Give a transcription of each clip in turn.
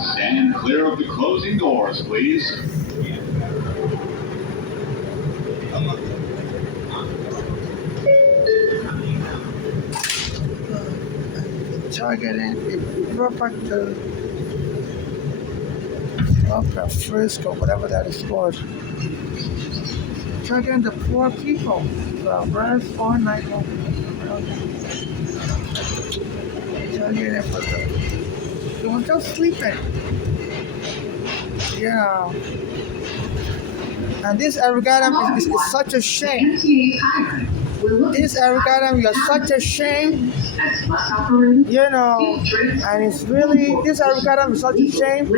Stand clear of the closing doors, please. Targeting a proper frisk or whatever that is called. Targeting the poor people. The arrest all night long. Targeting for they were just sleeping. Yeah. And this algorithm is such a shame. This algorithm, you're such a shame. You know, and it's really, this algorithm is such a shame.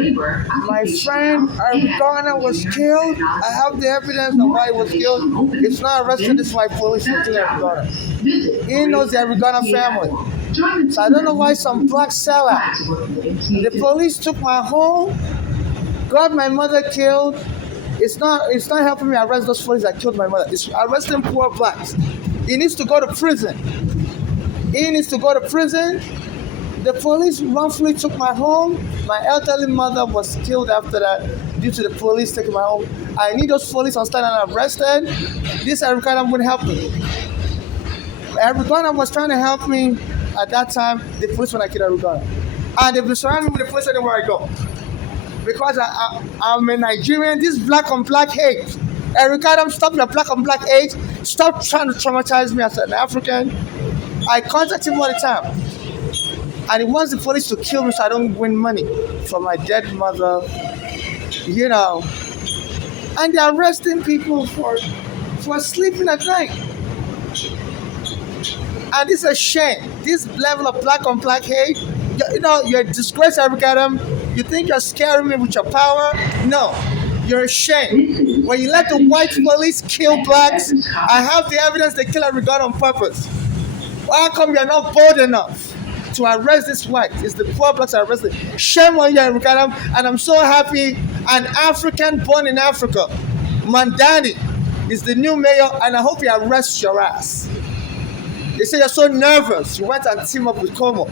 My friend Arugana was killed. I have the evidence of why he was killed. It's not arrested, this white police for killing Arugana. He knows the Arugana family. So I don't know why some black seller. The police took my home, got my mother killed. It's not helping me arrest those police that killed my mother. It's arresting poor blacks. He needs to go to prison. He needs to go to prison. The police wrongfully took my home. My elderly mother was killed after that due to the police taking my home. I need those police on stand and arrested. This Arugana wouldn't help me. Arugana was trying to help me at that time. The police when I killed Arugana. And they've been surrounding me with the police anywhere I go. Because I'm a Nigerian, this black on black hate. Arugana, stop your black on black hate. Stop trying to traumatize me as an African. I contact him all the time. And he wants the police to kill me so I don't win money for my dead mother. You know. And they're arresting people for sleeping at night. And it's a shame. This level of black on black hate, you know, you're a disgrace, Arugana. You think you're scaring me with your power? No. You're a shame. When you let the white police kill blacks, I have the evidence they kill Arugana on purpose. How come you're not bold enough to arrest this white? It's the poor blacks are arrested. Shame on you, Arugana. And I'm so happy an African born in Africa, Mandani, is the new mayor, and I hope he arrests your ass. They say you're so nervous. You went and team up with Como.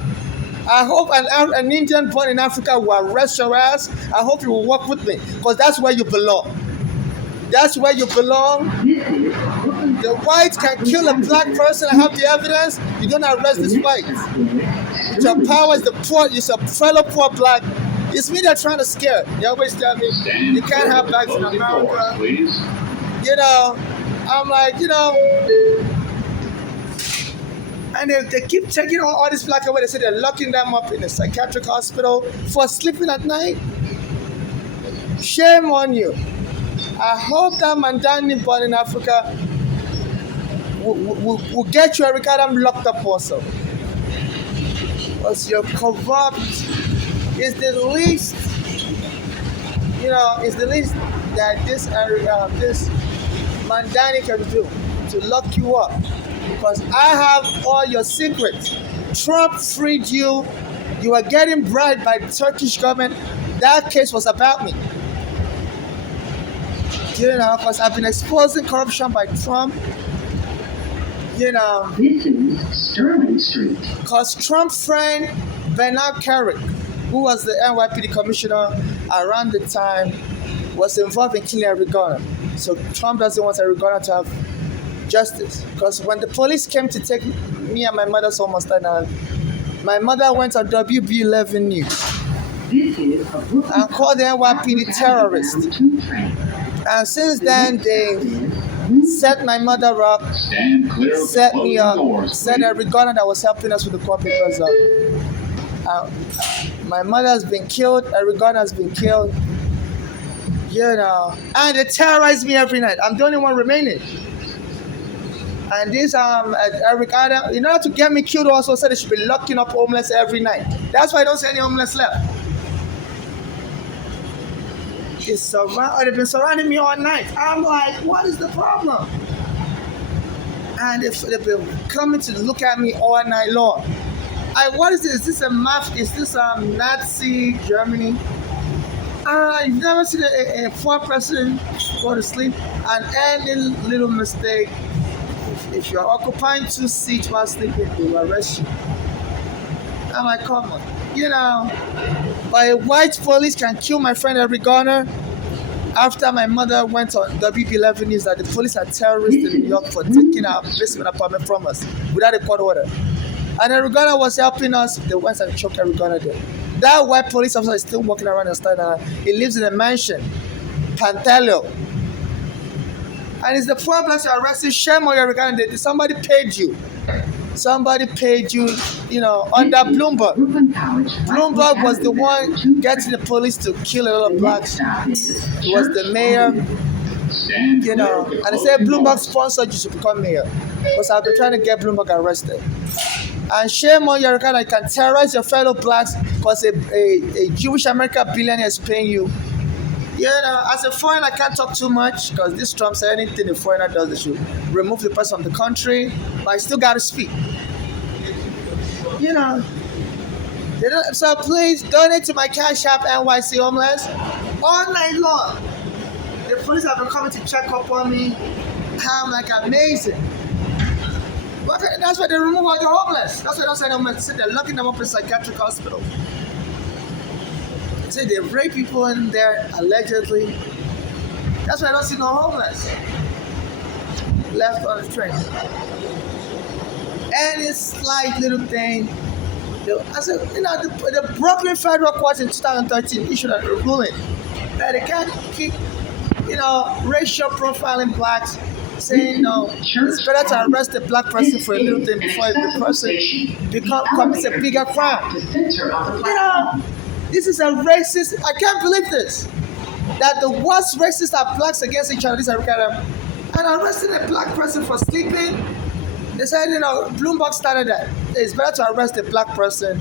I hope an Indian born in Africa will arrest your ass. I hope you will work with me, because that's where you belong. That's where you belong. The white can kill a black person. I have the evidence. You don't arrest this white. With your power as the poor, you're a fellow poor black. It's me they're trying to scare. They always tell me you can't have blacks in America. You know, I'm like, you know. And they keep taking all these black away. They say they're locking them up in a psychiatric hospital for sleeping at night. Shame on you. I hope that Mandani born in Africa will get you, Arugana, locked up also. Because you're corrupt. It's the least, you know, it's the least that this Mandani can do to lock you up. Because I have all your secrets. Trump freed you. You were getting bribed by the Turkish government. That case was about me. You know, because I've been exposing corruption by Trump. You know. This is Sterling Street. Because Trump's friend, Bernard Kerik, who was the NYPD commissioner around the time, was involved in killing Arugana. So Trump doesn't want Arugana to have justice. Because when the police came to take me and my mother's home on Staten Island, my mother went on WB11 News This is a Brooklyn and called the NYPD terrorist. And since then, they set my mother up, Stand clear of the set me closing up, doors, set please. every gunner that was helping us with the court papers up. My mother has been killed, every gunner has been killed, and they terrorize me every night. I'm the only one remaining. And this Eric Adam, in order to get me killed, also said they should be locking up homeless every night. That's why I don't see any homeless left. They've been surrounding me all night. I'm like, what is the problem? And they've been coming to look at me all night long. What is this? Is this a map? Is this Nazi Germany? You've never seen a poor person go to sleep, and any little mistake, if you're occupying 2 seats while sleeping, they will arrest you. I'm like, come on. But a white police can kill my friend Eric Garner after my mother went on WB11 News that the police are terrorists in New York for taking our basement apartment from us without a court order. And Eric Garner was helping us. They went and choked Eric Garner there. That white police officer is still walking around in Staten Island. He lives in a mansion, Pantello. And it's the poor blacks who are arrested. Shame on Eric Garner. Somebody paid you. Somebody paid you, under Bloomberg. Bloomberg was the one getting the police to kill a lot of blacks. He was the mayor, Stand clear of the and they said closing Bloomberg doors. sponsored you to become mayor. Because I've been trying to get Bloomberg arrested. And shame on your kind, you can terrorize your fellow blacks because a Jewish American billionaire is paying you. As a foreigner, I can't talk too much because this Trump said anything a foreigner does, they should remove the person from the country. But I still got to speak. So please donate to my Cash App NYC Homeless. All night long, the police have been coming to check up on me. I'm like, amazing. But that's why they remove all the homeless. That's why they don't say homeless. They say they're locking them up in psychiatric hospital. They say they rape people in there, allegedly. That's why I don't see no homeless left on the train. Any slight little thing. The Brooklyn Federal Court in 2013 issued a ruling that they can't keep, racial profiling blacks, saying it's better to arrest a black person for a little thing before the person commits a bigger crime. This is a racist. I can't believe this. That the worst racists are blacks against each other. This and arresting a black person for sleeping. They said, Bloomberg started that. It's better to arrest a black person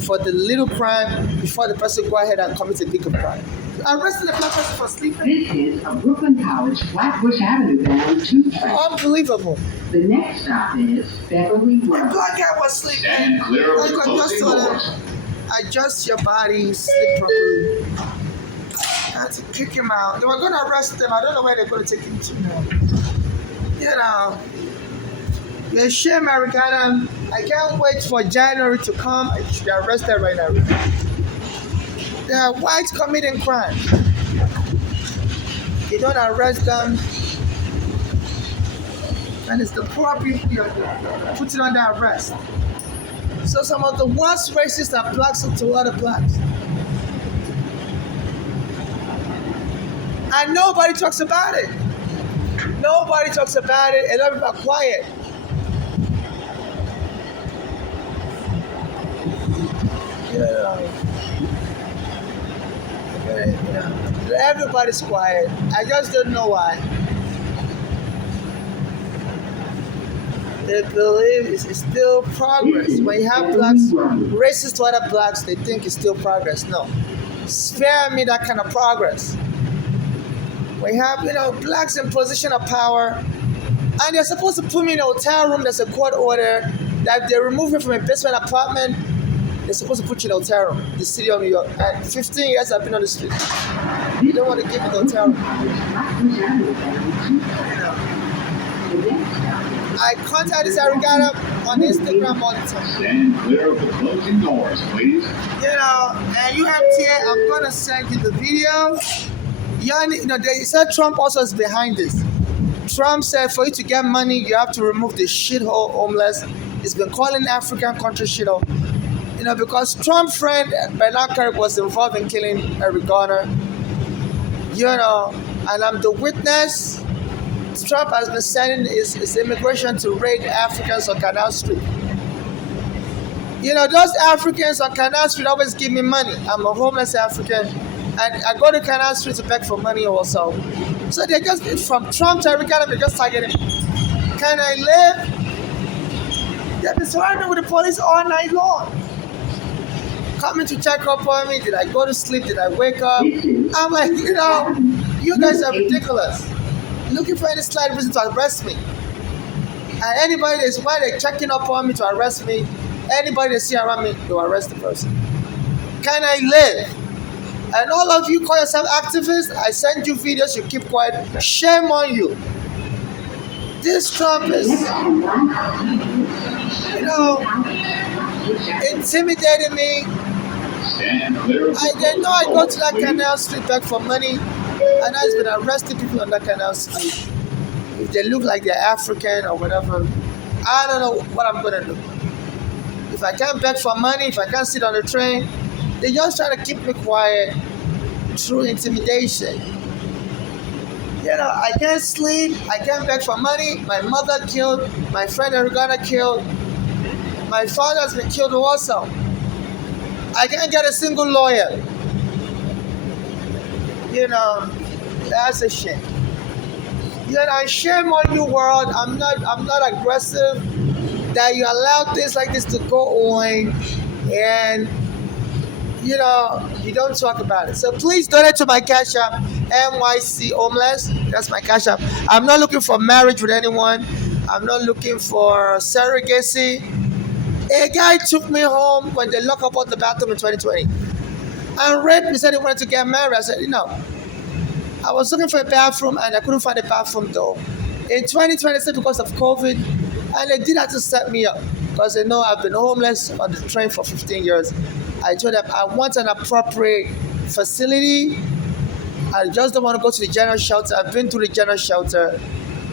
for the little crime before the person go ahead and commit a bigger crime. Arresting a black person for sleeping? This is a Brooklyn College Flatbush Avenue bound 2 train. Unbelievable. The next stop is Beverly The Road. black guy was sleeping. Stand clear of the Like I just closing told him, doors. adjust your body, sleep properly. I had to kick him out. They were going to arrest him. I don't know where they're going to take him to now. Yeah, shame, Eric Adam. I can't wait for January to come. I should be arrested right now. They are whites committing crime. You don't arrest them. And it's the poor people you're putting under arrest. So some of the worst racists are blacks to other blacks. And nobody talks about it. Nobody talks about it, and everybody are quiet. Everybody's quiet. I just don't know why. They believe it's still progress. When you have blacks, racist to other blacks, they think it's still progress. No. Spare me that kind of progress. We have, blacks in position of power, and they're supposed to put me in a hotel room. There's a court order that if they remove me from a basement apartment, they're supposed to put you in a hotel room. The city of New York. 15 years I've been on the street. You don't want to give me the hotel room. I contact this Arigata on Instagram all the time. Stand clear of the closing doors, please. And UMTA, I'm gonna send you the video. They said Trump also is behind this. Trump said for you to get money, you have to remove the shithole homeless. He's been calling African country shithole Because Trump friend Bernard Kerik was involved in killing Eric Garner, and I'm the witness. Trump has been sending his immigration to raid Africans on Canal Street. Those Africans on Canal Street always give me money. I'm a homeless African, and I go to Canal Street to beg for money also. So they just, from Trump to Eric Garner, they just targeting me. Can I live? They've been surrounding me with the police all night long. Coming to check up on me. Did I go to sleep? Did I wake up? I'm like, you guys are ridiculous. Looking for any slight reason to arrest me. And anybody that's why they're checking up on me to arrest me, anybody they see around me, they'll arrest the person. Can I live? And all of you call yourself activists, I send you videos, you keep quiet. Shame on you. This Trump is, intimidating me. Stand clear of the I didn't know I go to that please. Canal Street beg for money, and I've been arresting people on that Canal Street. If they look like they're African or whatever, I don't know what I'm gonna do. If I can't beg for money, if I can't sit on the train, they just try to keep me quiet through intimidation. I can't sleep, I can't beg for money. My mother killed, my friend Eric Garner killed, my father has been killed also. I can't get a single lawyer. That's a shame. Shame on you, world. I'm not aggressive. That you allow things like this to go on, and you don't talk about it. So please donate to my Cash App, NYC Homeless. That's my Cash App. I'm not looking for marriage with anyone. I'm not looking for surrogacy. A guy took me home when they locked up on the bathroom in 2020 and raped me. Said he wanted to get married. I said, I was looking for a bathroom and I couldn't find a bathroom door. In 2020, because of COVID, and they did have to set me up because they know I've been homeless on the train for 15 years. I told them I want an appropriate facility. I just don't want to go to the general shelter. I've been to the general shelter.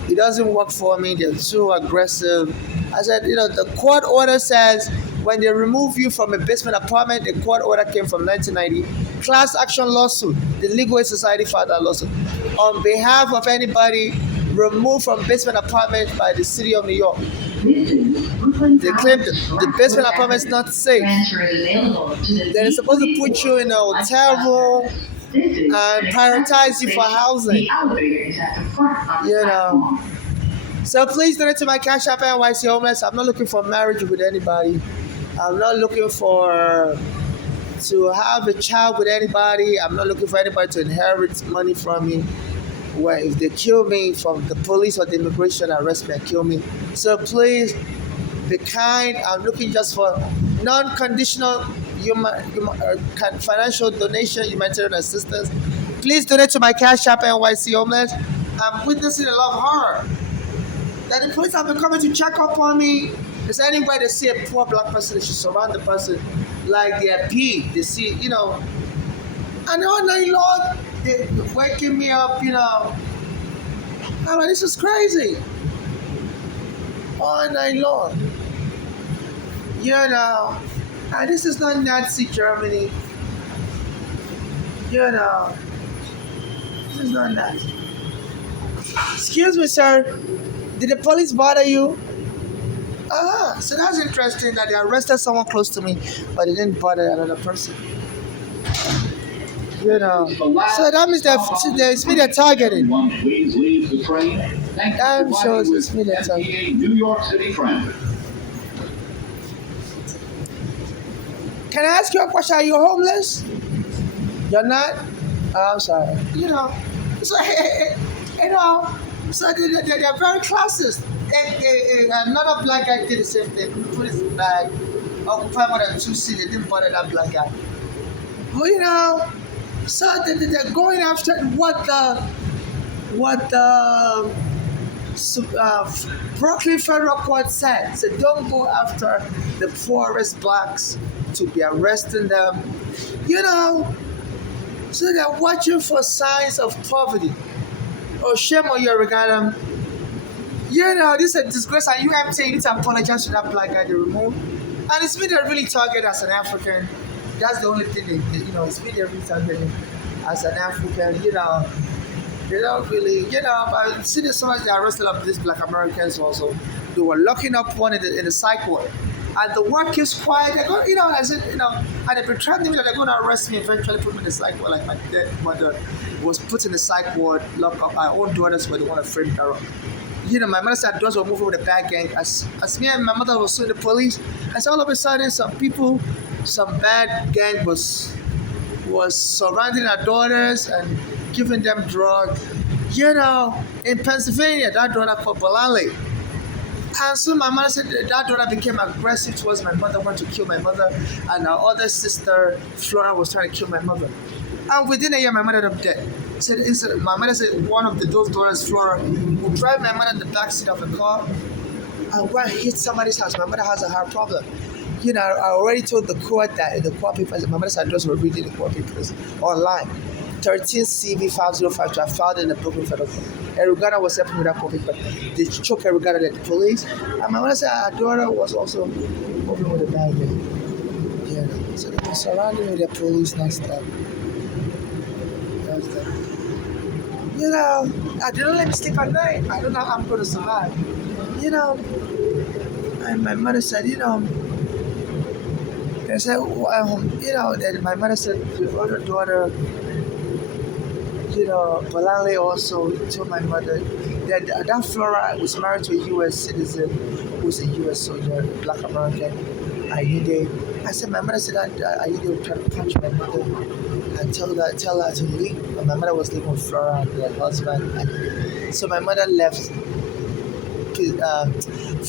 It doesn't work for me. They're too aggressive. I said, the court order says when they remove you from a basement apartment, the court order came from 1990, class action lawsuit. The Legal Aid Society filed that lawsuit on behalf of anybody removed from basement apartment by the city of New York. They claim the basement apartment is not safe. They're supposed to put you in a hotel room and prioritize you for housing. So please donate to my Cash App, NYC Homeless. I'm not looking for marriage with anybody. I'm not looking to have a child with anybody. I'm not looking for anybody to inherit money from me. Where if they kill me, from the police or the immigration arrest me and kill me. So please be kind. I'm looking just for non-conditional financial donation, humanitarian assistance. Please donate to my Cash App, NYC Homeless. I'm witnessing a lot of horror. That the police have been coming to check up on me. There's anywhere they see a poor black person, they should surround the person like they're pee. They see, and all night long, they're waking me up, I'm like, this is crazy. All night long. And this is not Nazi Germany. This is not Nazi. Excuse me, sir. Did the police bother you? So that's interesting that they arrested someone close to me, but they didn't bother another person. So that means it's me they're targeting. Please leave the train. That shows it's me they're targeting. New York City Transit. Can I ask you a question? Are you homeless? You're not? I'm sorry. So they're very classist. Another black guy did the same thing. Put his bag, occupy more than 2 seats. They didn't bother that black guy. But so they're going after what the Brooklyn Federal Court said. So don't go after the poorest blacks to be arresting them. So they're watching for signs of poverty. Oh, shame on you, Regatta. This is a disgrace, and you have to apologize to that black guy they removed. And it's me that really target as an African. That's the only thing it's me that really target as an African, they don't really, but I see there's so much they arrested of these black Americans also. They were locking up one in the psych ward. And the work keeps quiet. They go, I said, and they've been threatening me that they're going to arrest me, eventually put me in the psych ward, like my dead mother was put in the psych ward, locked up. My own daughters were the one that framed her up. My mother said daughters were moving with a bad gang. As me and my mother was suing the police, I said all of a sudden some bad gang was surrounding our daughters and giving them drugs. In Pennsylvania, that daughter called Bolale. And so my mother said that daughter became aggressive towards my mother, wanted to kill my mother, and our other sister, Flora, was trying to kill my mother. And within a year, my mother ended up dead. My mother said one of those daughters, Flora, would drive my mother in the back seat of the car and go and hit somebody's house. My mother has a heart problem. I already told the court that in the court papers, my mother's address were reading the court papers online. 13 CV 5052. I filed in the Brooklyn Federal Court. Erugana was helping with that court paper. They choke Erugana at the police. And my mother said her daughter was also moving with a bad guy. So they were surrounding with the police non-stop. I didn't let me sleep at night. I don't know how I'm going to survive. And my mother said, they said, that my mother said the other daughter, Bolale also told my mother that Flora was married to a U.S. citizen who was a U.S. soldier, black American, Ayide. I said, my mother said that Ayide would try to punch my mother and tell her to leave. And my mother was living with Flora and her husband, Ayide. So my mother left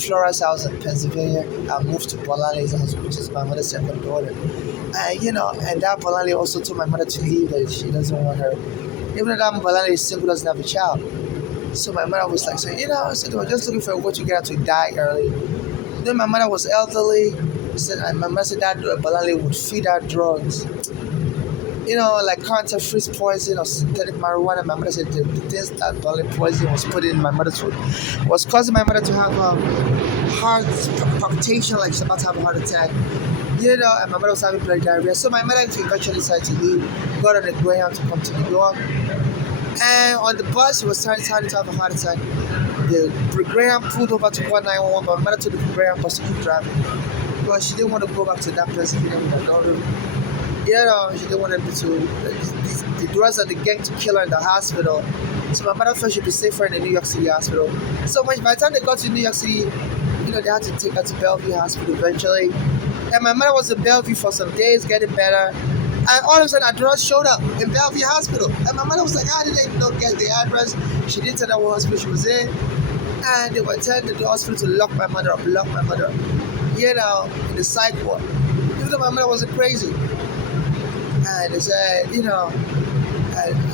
Flora's house in Pennsylvania and moved to Bolale's house, which is my mother's second daughter. And that Bolale also told my mother to leave, that she doesn't want her. Even though that Bolale is single, doesn't have a child. So my mother was like, so they were just looking for a way to get her to die early. Then my mother was elderly, and my mother said that Bolale would feed her drugs. Like counterfeit poison or synthetic marijuana. My mother said the things that Bolale poison was put in my mother's food was causing my mother to have heart palpitation, like she's about to have a heart attack. And my mother was having blood diarrhea. So my mother eventually decided to leave, got on a Greyhound to come to New York. And on the bus, she was starting to have a heart attack. The Greyhound pulled over to call 911, but my mother told the Greyhound bus to keep driving because she didn't want to go back to that place with her daughter. She didn't want them to, the drugs of the gang to kill her in the hospital. So my mother felt she'd be safer in the New York City hospital. So by the time they got to New York City, they had to take her to Bellevue Hospital eventually. And my mother was in Bellevue for some days, getting better. And all of a sudden, her drugs showed up in Bellevue Hospital. And my mother was like, how did they not get the address? She didn't tell them what hospital she was in. And they were telling the hospital to lock my mother up, in the psych ward. Even though my mother wasn't crazy. And they said,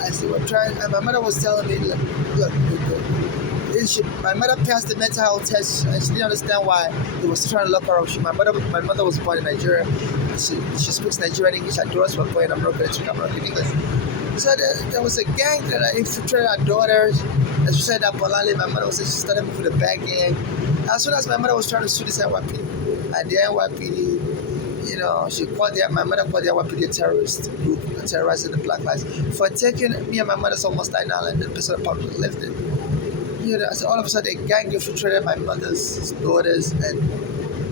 as they were trying, and my mother was telling me, look, my mother passed the mental health test, and she didn't understand why they were still trying to lock her up. My mother was born in Nigeria. She speaks Nigerian English. Her daughters were born in America. They speak American English. So there was a gang that infiltrated our daughters. As she said that Bolale, my mother was saying she started moving the bad gang. As soon as my mother was trying to sue this NYPD, and the NYPD, my mother called the NYPD a terrorist group, terrorizing the Black lives for taking me and my mother's almost 9 island and the public lived in. So all of a sudden a gang infiltrated my mother's daughters, and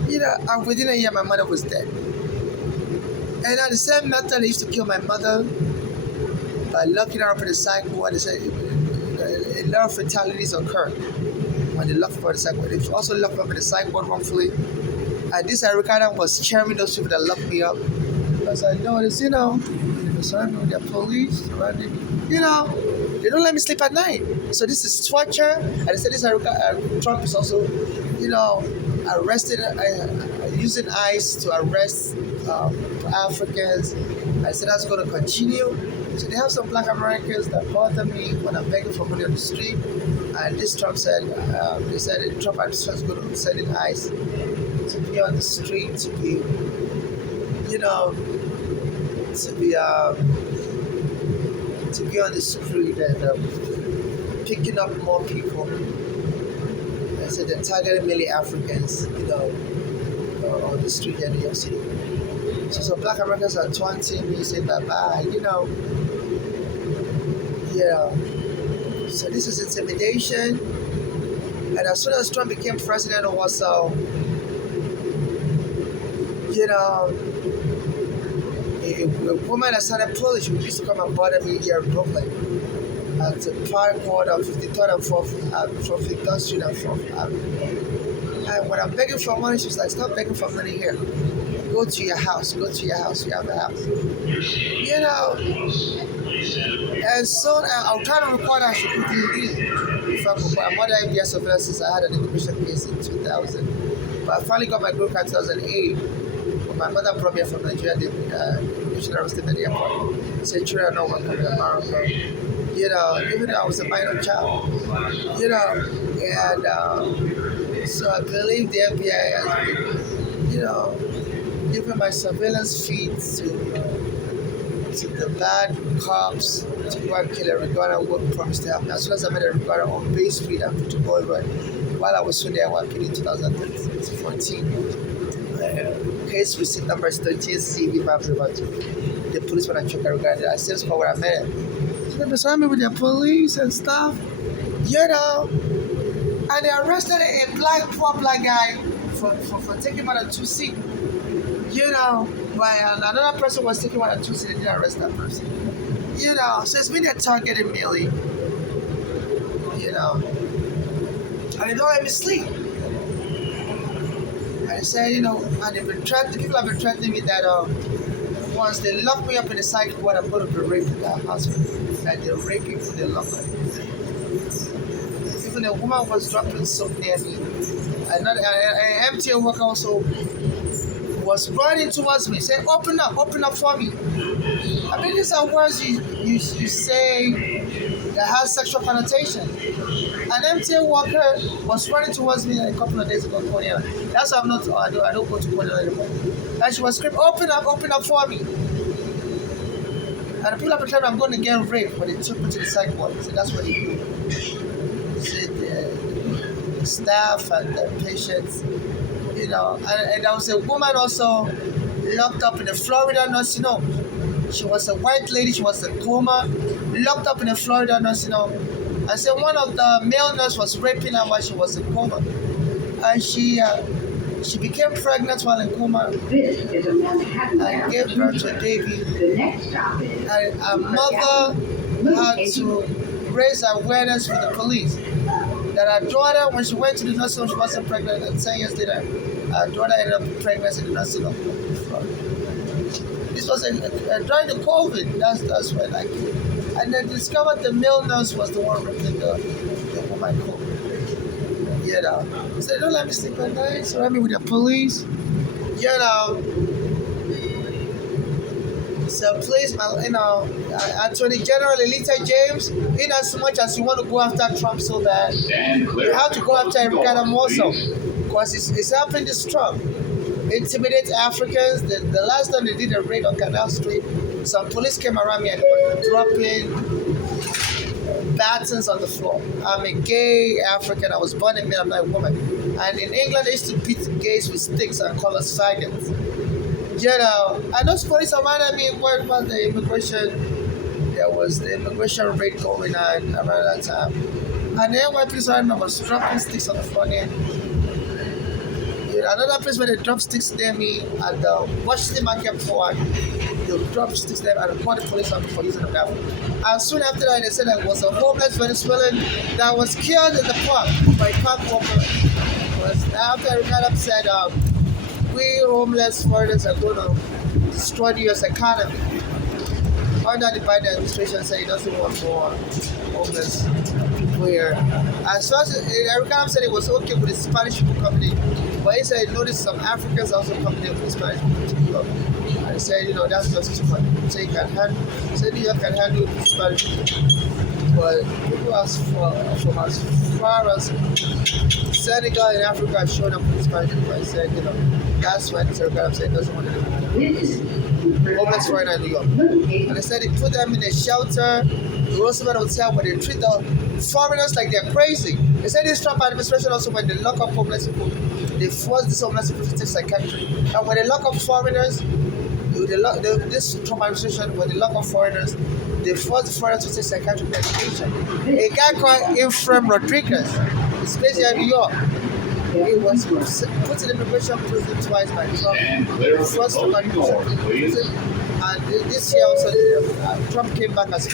and within a year my mother was dead. And at the same method they used to kill my mother by locking her up in the psych ward. They said a lot of fatalities occurred when they locked her up in the psych ward. They also locked her up in the psych ward wrongfully. And this Ericana was chairman those people that locked me up. Because I noticed, they were surrounding with their police, they don't let me sleep at night. So this is torture. And they said this Trump is also, arrested, using ICE to arrest Africans. I said that's going to continue. So they have some Black Americans that bother me when I'm begging for money on the street. And this Trump said, they said Trump administration is going to send in ICE to be on the street, to be on the street and picking up more people. I said they're targeting mainly Africans, on the street in New York City. So black Americans are taunting me, say bye bye, Yeah. So this is intimidation. And as soon as Trump became president also, a woman that started Polish who used to come and bother me here in Brooklyn at the Park Court on 53rd and 4th, from 53rd Street and 4th Avenue. And when I'm begging for money, she's like, stop begging for money here. Go to your house. You have a house. And soon I'll try to record her, she quickly leave. I'm under MBS surveillance since I had an immigration case in 2000. But I finally got my green card in 2008. But my mother brought me from Nigeria, the immigration arrested at the airport. Said, children are not welcome in America. Even though I was a minor child. And so I believe the FBI has been, giving my surveillance feed to the bad cops to go and kill Eric Garner who promised to help me. As soon as I met Eric Garner on Bay Street and to Boulevard, while I was still there, I in 2014. Case receipt number is 13CV 502. The police when I checked Eric Garner, I still spot where I met him. So they surrounded me with their police and stuff, and they arrested a poor black guy for taking more than 2 seats. But another person was taking more than 2 seats, they didn't arrest that person. So it's been a targeted mainly. And they don't let me sleep. And they said, and they've been people have been threatening me that once they lock me up in the psych ward, I'm going to be raped in that hospital. That they're raping for the lock up. Even a woman was dropping soap near me. An MTA worker also was running towards me, saying, open up for me. I mean, these are words you say that has sexual connotation. An MTA worker was running towards me a couple of days ago, Cornell. That's why I don't go to Cornell anymore. And she was screaming, open up for me. And the people at the time I'm going to get raped, but they took me to the psych ward. So that's what they do. The staff and the patients, and there was a woman also locked up in a Florida nursing home. She was a white lady, she was a coma, locked up in a Florida nursing home. And so one of the male nurses was raping her while she was in coma. And she became pregnant while in coma. This is a Manhattan and gave birth to a baby. The next stop is And a mother had to raise awareness with the police that her daughter, when she went to the nursing home, she wasn't pregnant, and 10 years later, her daughter ended up pregnant in the nursing home. This was during the COVID. That's when and then discovered the male nurse was the one raping the woman COVID. So they don't let me sleep at night. Surround me with the police. So please, Attorney General Elita James, in as much as you want to go after Trump so bad, you have to go after Eric Garner also, because it's helping this Trump intimidate Africans. The last time they did a raid on Canal Street, some police came around me and they were dropping batons on the floor. I'm a gay African. I was born in male, I'm not a woman. And in England, they used to beat gays with sticks and call us faggots. And those police reminded me what about the immigration. There was the immigration raid going on around that time. And then white police around me was dropping sticks on the front end. Another place where they drop sticks near me at the Washington Market Forward, they drop sticks there and report the police on for using the gun. And soon after that, they said there was a homeless Venezuelan that was killed in the park by a park worker. After Eric Garner said, we homeless foreigners are going to destroy the U.S. economy. Under the Biden administration said he doesn't want more homeless people here. As far as Eric Garner said it was okay with the Spanish people coming in, but he said he noticed some Africans also coming in with the Spanish people. And he said, that's just too much. So he can handle, New York can handle the Spanish people. But people from as far as Senegal in Africa showed up with the Spanish people and said, that's when Eric Garner said he doesn't want to do homeless foreigner in New York. And they said they put them in a shelter, the Roosevelt Hotel, where they treat the foreigners like they're crazy. They said this Trump administration also, when they lock up homeless people, they forced this Homeland Security to take psychiatry. And when they lock up foreigners, this Trump administration, when they lock up foreigners, they forced the foreigners to take psychiatric medication. A guy called Ephraim Rodriguez, he's based here in New York. He was put in immigration prison twice by Trump. Stand clear of the First closing doors, please. and this year also, Trump came back as